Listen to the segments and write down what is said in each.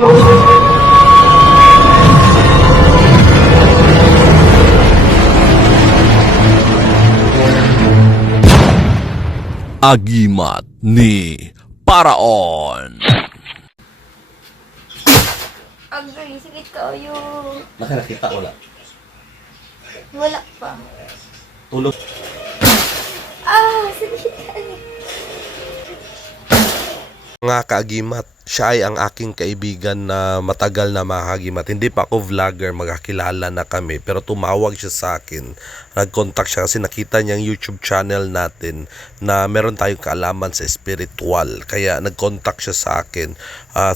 Agimat ni Paraon. Agay, sige kayo. Nakita wala. Wala pa. Tulog. Sige kayo. Mga kaagimat, siya ay ang aking kaibigan na matagal na mga kaagimat. Hindi pa ako vlogger, magkakilala na kami. Pero tumawag siya sa akin. Nag-contact siya kasi nakita niya ang YouTube channel natin na meron tayong kaalaman sa spiritual. Kaya nag-contact siya sa akin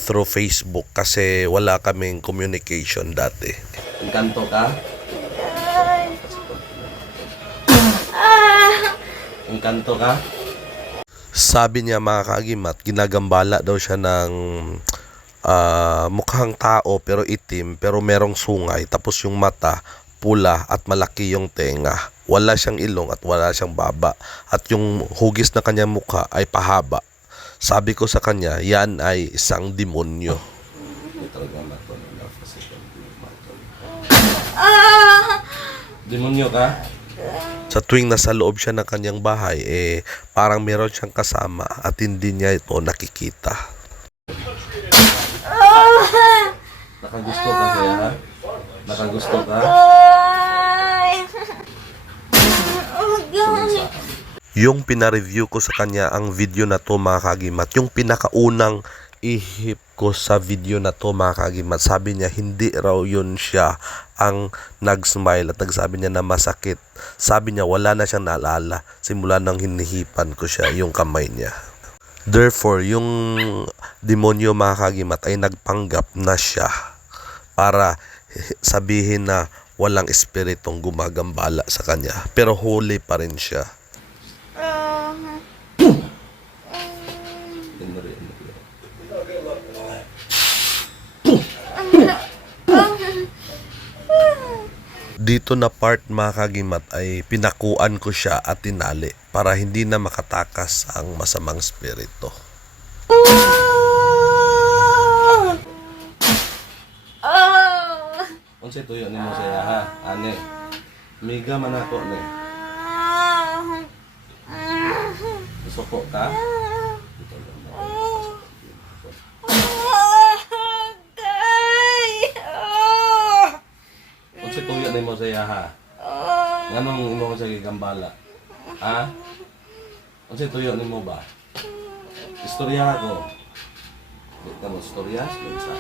through Facebook kasi wala kaming communication dati. Engkanto ka? Engkanto ka? Sabi niya mga kaagimat, ginagambala daw siya ng mukhang tao pero itim pero merong sungay, tapos yung mata pula at malaki yung tenga. Wala siyang ilong at wala siyang baba at yung hugis na kanyang mukha ay pahaba. Sabi ko sa kanya, yan ay isang demonyo. Demonyo ka? Sa tuwing nasa loob siya ng kanyang bahay, parang meron siyang kasama at hindi niya ito nakikita. Nakagusto ka kaya ha? Nakagusto ka? Yung pinareview ko sa kanya ang video na to mga kaagimat, yung pinakaunang ihip ko sa video na to mga kaagimat, sabi niya hindi raw yun siya ang nag-smile at nagsabi niya na masakit. Sabi niya wala na siyang naalala simula nang hinihipan ko siya yung kamay niya. Therefore, yung demonyo mga kaagimat ay nagpanggap na siya para sabihin na walang espiritong gumagambala sa kanya. Pero holy pa rin siya. Dito na part mga kaagimat ay pinakuan ko siya at tinali para hindi na makatakas ang masamang spirito. Unsay tuyo nimo saya ha? Ane. Miga man ako ni. Suko ka? Unsay tuyo nimo saya ha? Nganong imo ko sa gigambala? Ha? Unsay tuyo nimo ba? Istorya ako. Di ka mo istorya? Sa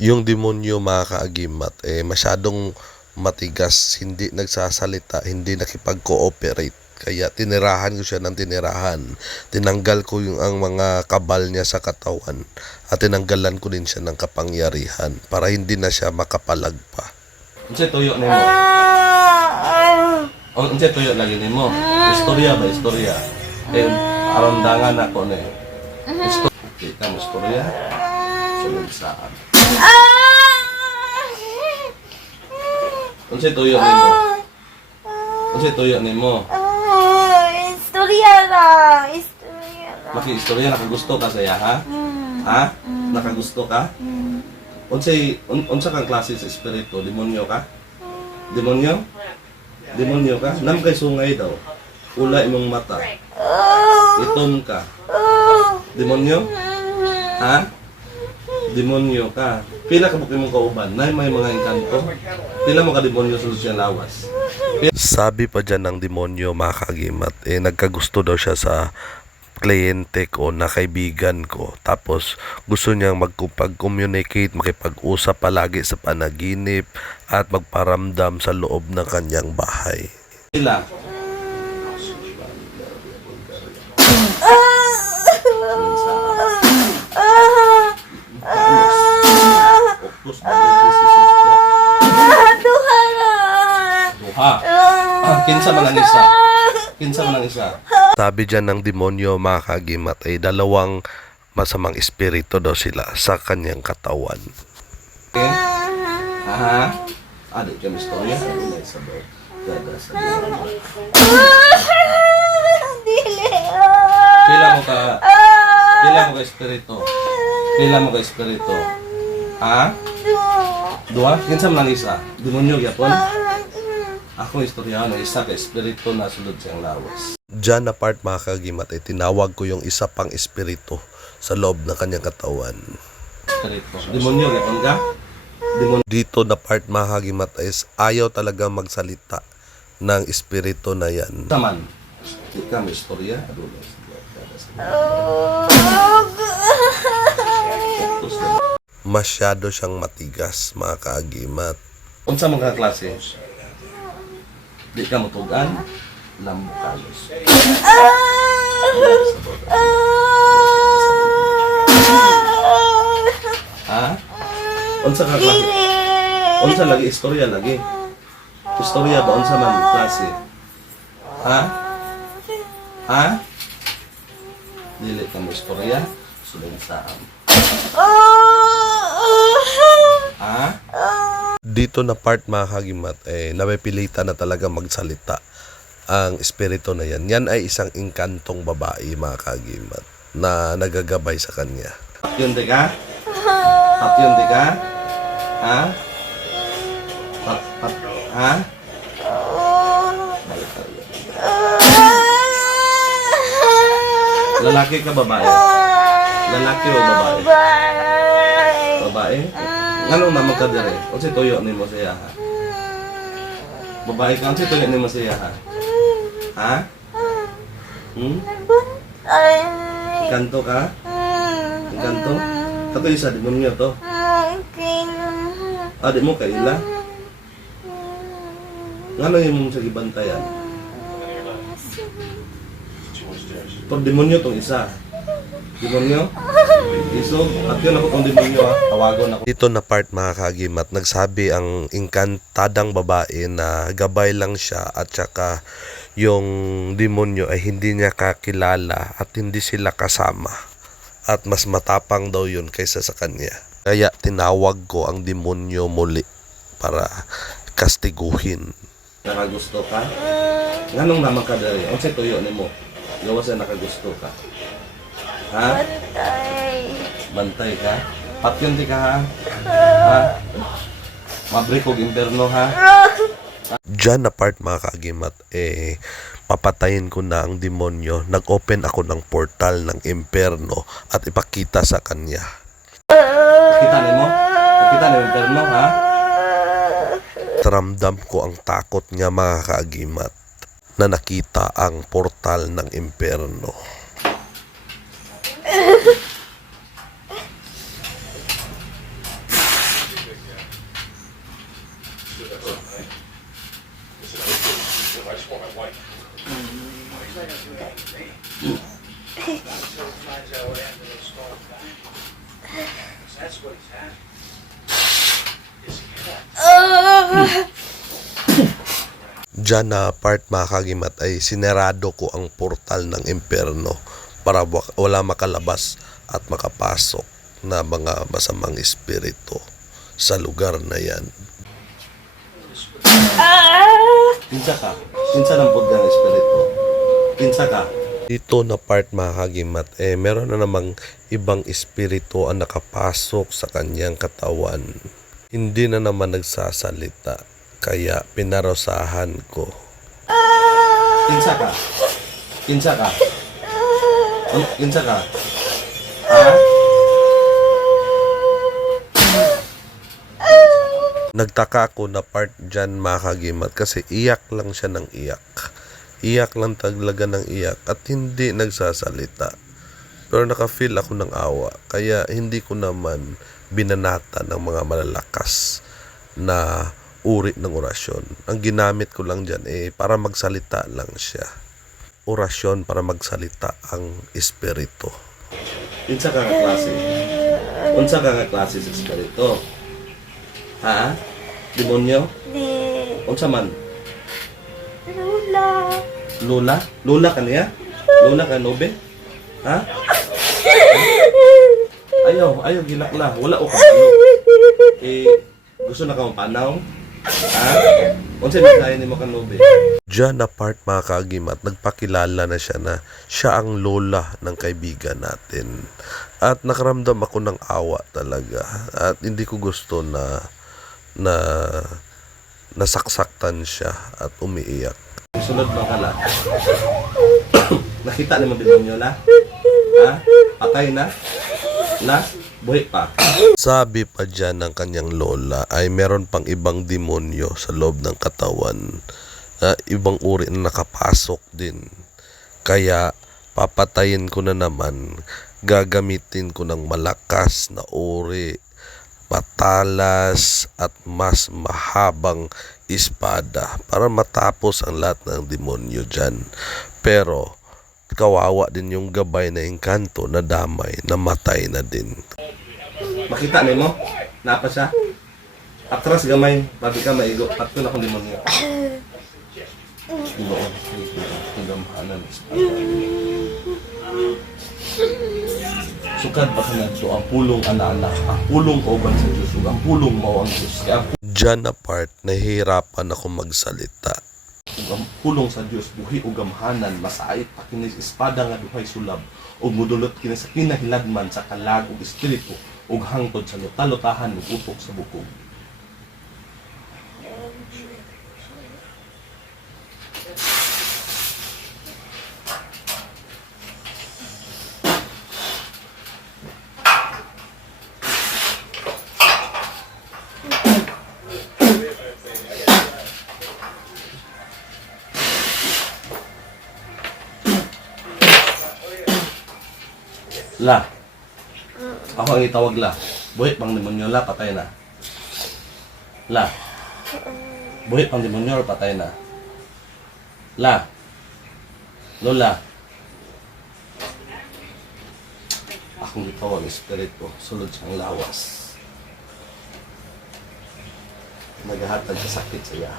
Yung demonyo mga kaagimat masyadong matigas, hindi nagsasalita, hindi nakipag-cooperate. Kaya tinirahan ko siya ng tinirahan. Tinanggal ko yung ang mga kabal niya sa katawan at tinanggalan ko din siya ng kapangyarihan para hindi na siya makapalag pa. Unsay tuyo nimo? Unsay tuyo lagi nimo? Istorya ba istorya? Aron dangan ako ni. Kita mo istorya? Sunod saan? Unsay tuyo nimo? Unsay tuyo nimo? Istorya na. Istorya na. Maki-istorya nakagusto ka saya ha? Ha? Nakagusto ka? Unsa kang klase sa espiritu? Demonyo ka? Demonyo? Demonyo ka? Nam kay sungay daw. Ula imong mata. Itom ka. Demonyo? Ha? Demonyo ka. Pila ka imong kauban? Nay may mga engkanto? Pila mo ka demonyo sa sosyal lawas? Sabi pa dyan ng demonyo mga kaagimat, nagkagusto daw siya sa kliyente ko na kaibigan ko. Tapos gusto niyang magpag-communicate, makipag-usap palagi sa panaginip at magparamdam sa loob ng kanyang bahay. Pila? Kinsa man ang isa? Kinsa man ang isa? Sabi dyan ng demonyo mga kaagimat dalawang masamang espiritu daw sila sa kanyang katawan. Okay? Aha. Adik ka istorya. Adunay sabaw. Gada sabaw. Dili. Pila mo ka espiritu. Pila mo ka espiritu. Ha? Dua? Kinsa man lang isa? Demonyo gyapon. Ako istorya na isa ka espiritu na sulod siyang lawas. Diyan na part mga kagimat ay tinawag ko yung isa pang espiritu sa loob ng kanyang katawan. Espiritu. Demonyo gyapon ka? Dito na part mga kagimat is ayaw talaga magsalita ng espiritu na yan. Saman. Di ka may istorya. Adunay sabaw. Gada sabaw. Masyado siyang matigas mga kaagimat. Unsa man ka klase? Di ka mutugan. Lambukalos. Ha? Unsa ka klase? Unsa lagi istorya lagi? Istorya ba unsa man klase? Ha? Ha? Dili ka mo istorya? Sulod sa am. Ha? Dito na part mga kagimat eh napipilitan na talaga magsalita ang espiritu na yan. Yan ay isang inkantong babae mga kagimat na nagagabay sa kanya. Tapyon di ka? Tapyon di ka? Ha? Ha? Lalaki ka babae? Lalaki o babae? Babae? Ngano naman ka dire? Unsa tuyo ni mo siya ha? Babae ka, unsa tuyo ni mo siya ha? Ha? Kanto ka? Kanto? Kato isa, di mo niyo to? Ah, di mo kaila? Ngano yung sa gibantayan? Pag demonyo tong isa. Demonyo? Iso, at yun ako tong demonyo ha. Tawagon ako. Dito na part mga kagimat nagsabi ang inkantadang babae na gabay lang siya at saka yung demonyo ay hindi niya kakilala at hindi sila kasama. At mas matapang daw yun kaysa sa kanya. Kaya tinawag ko ang demonyo muli para kastiguhin. Nakagusto ka? Nganong naman ka dari? Unsay tuyo nimo? Gawa sa nakagusto ka. Ha? Bantay ka? Patyon di ka ha? Ha? Mabre kog imperno ha? Diyan na part mga kagimat eh papatayin ko na ang demonyo. Nag-open ako ng portal ng imperno at ipakita sa kanya. Kita nimo? Kita nimo imperno ha? Ramdam ko ang takot niya mga kaagimat na nakita ang portal ng imperno. Diyan na part mga kagimat ay sinerado ko ang portal ng imperno para wala makalabas at makapasok na mga masamang espiritu sa lugar na yan. Kinsa ka? Kinsa ng budgang espiritu? Kinsa ka? Dito na part mga kagimat eh meron na namang ibang espiritu ang nakapasok sa kanyang katawan. Hindi na naman nagsasalita kaya pinarosahan ko. Kinsa ka? Kinsa ka? Kinsa ka? Ha? Nagtaka ako na part dyan mga kagimat kasi iyak lang siya ng iyak. Iyak lang talaga ng iyak at hindi nagsasalita. Pero naka-feel ako ng awa kaya hindi ko naman binanata ng mga malalakas na uri ng orasyon. Ang ginamit ko lang dyan para magsalita lang siya. Orasyon para magsalita ang espiritu. Kinsa ka nga klase? Unsa ka nga klase sa espiritu? Ha? Demonyo? Di. Unsa man? Lula. Lola? Lola ka niya? Lola ka nobe? Ha? Ayaw, gilakla. Wala o ka ano. Gusto na ka panaw? Ha? Unsay mensahe nimo kan Nobe? Diyan na part mga kaagimat, nagpakilala na siya na siya ang lola ng kaibigan natin. At nakaramdam ako ng awa talaga. At hindi ko gusto na nasaksak-tan siya at umiiyak. Sunod lang kala. Nakita ni mo demonyo na? Ha? Patay na? Na? Buhay pa? Sabi pa dyan ng kanyang lola ay meron pang ibang demonyo sa loob ng katawan. Ibang uri na nakapasok din. Kaya papatayin ko na naman, gagamitin ko ng malakas na uri, matalas at mas mahabang espada para matapos ang lahat ng demonyo dyan. Pero kawawa din yung gabay na engkanto na damay, namatay na din. Makita nimo? Napa siya? Atras gamay, babi ka maigo. Patko na kung demonyo. Sukad ba ka na ito? Ang pulong anak-anak, ang pulong kauban sa Diyos, ug ang pulong mao ang Diyos. Kaya Diyan na part, nahihirapan ako magsalita. ang pulong sa Diyos, buhi ug gamhanan, masait pa kini espada nga duhay sulab, ug mudulot kini sa kinahilagman sa kalag ug espiritu, ug hangtod sa lutalutahan ug utok sa bukog. La. Ako ang itawag la. Buhit pang demonyo la, patay na. La. Buhit pang demonyo, patay na. La. Lola. Akong itawag espiritu, sulod siyang lawas. Naghahatag sa sakit sa iya.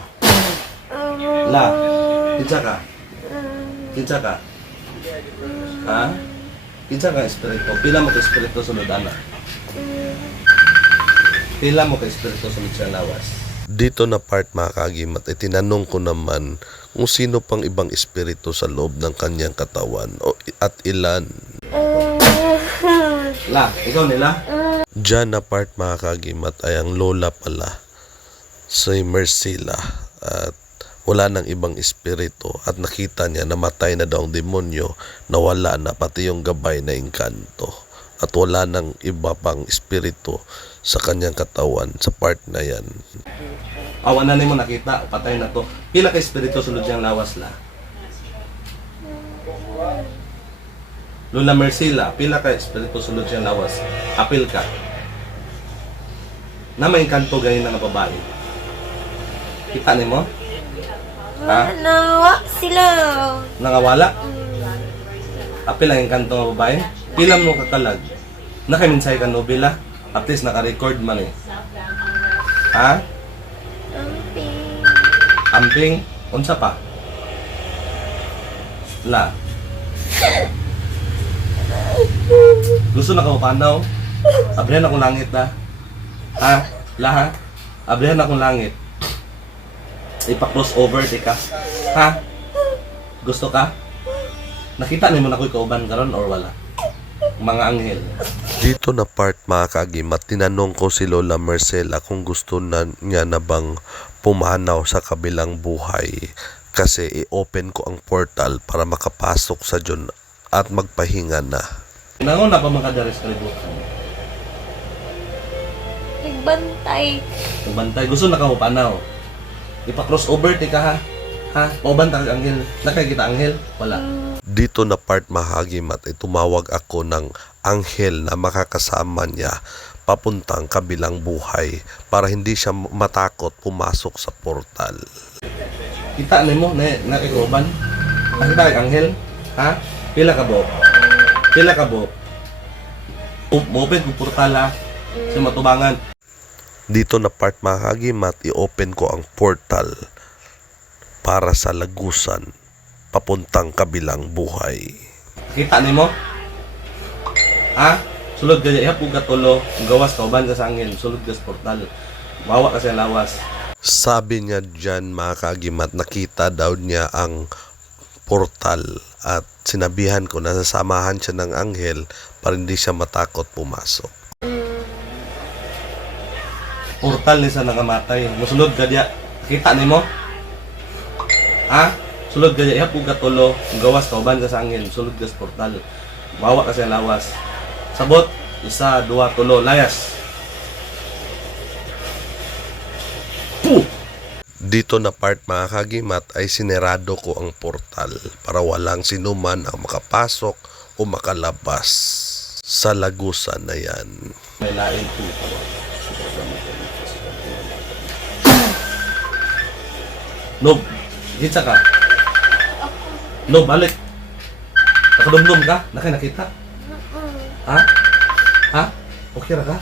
La. Kinsa ka? Kinsa ka? Ha? Kinsa ka espiritu? Pila mo ka espiritu sulod ana? Pila mo ka espiritu sulod siyang lawas? Dito na part mga kaagimat, ay tinanong ko naman kung sino pang ibang espiritu sa loob ng kanyang katawan at ilan. La, ikaw nila? Diyan na part mga kaagimat ay ang lola pala, si Marcela, at wala nang ibang espiritu at nakita niya namatay na daw ang demonyo, nawala na pati yung gabay na engkanto at wala nang iba pang espiritu sa kanyang katawan sa part na yan. Awan na nimo nakita, patay na to. Pila ka espiritu sulod siyang lawas la? Lola Marcela, pila ka espiritu sulod siyang lawas? Apil ka. Na may engkanto ganin na babae. Kita nimo? Ha? Nawa sila. Nangawala? Apil ang engkanto nga babae? Pila mo kakalag? Nakaminsay ka nobela? At least naka-record man eh. Ha? Amping. Amping? Unsa pa? La. Gusto na ka mapanaw? Abrihan akong langit na. Ha? La ha? Abrihan akong langit. Ipa-crossover di ka. Ha? Gusto ka? Nakita niyo mo na ko'y kauban karon or wala? Mga anghel. Dito na part mga kaagimat, tinanong ko si Lola Marcela kung gusto na niya na bang pumanaw sa kabilang buhay kasi i-open ko ang portal para makapasok sa dyan at magpahinga na. Nangon na pa makadares kalibutan. Nagbantay. Nagbantay. Gusto na ka mapanaw. Ipa-crossover di ka ha? Ha? Pauban ta kag anghel. Nakakita anghel? Wala. Dito na part mahagimat ay tumawag ako ng anghel na makakasama niya papuntang kabilang buhay para hindi siya matakot pumasok sa portal. Kita nimo na ikuban. Nakita kag anghel? Ha? Pila ka bo? Pila ka bo? Open ko portal ha. Sa matubangan. Dito na part mahagimat, i-open ko ang portal para sa lagusan papuntang kabilang buhay. Kita nimo? Ha? Sulod ka ihap ug katulo, gawas ka uban ka sa anghel, sulod ka sa portal. Bawa ka sa lawas. Sabi niya dyan mga kaagimat, nakita daw niya ang portal at sinabihan ko na sasamahan siya ng anghel para hindi siya matakot pumasok. Portal ni sa nangamatay. Musulod ka diya. Kita ni mo? Ha? Sulod ka diya. Ihapog ka tulo. Kung gawas ka, uban ka sa angel. Sulod ka sa portal. Mawa ka sa lawas. Sabot. 1, 2, 3. Layas. Puh! Dito na part mga kagimat ay sinerado ko ang portal para walang sinuman ang makapasok o makalabas sa lagusan na yan. May lain po. Nob, hitsa ka. Nob, balik. Nakadumdum ka? Nakita? Ha? Ha? Okay ra ka?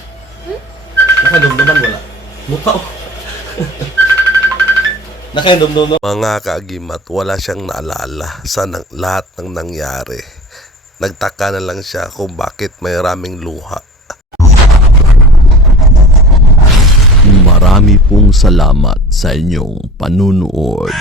Nakadumduman wala? Mukha oh. Nakadumdum. Mga kaagimat, wala siyang naalala sa lahat ng nangyari. Nagtaka na lang siya kung bakit may raming luha. Marami pong salamat sa inyong panunood.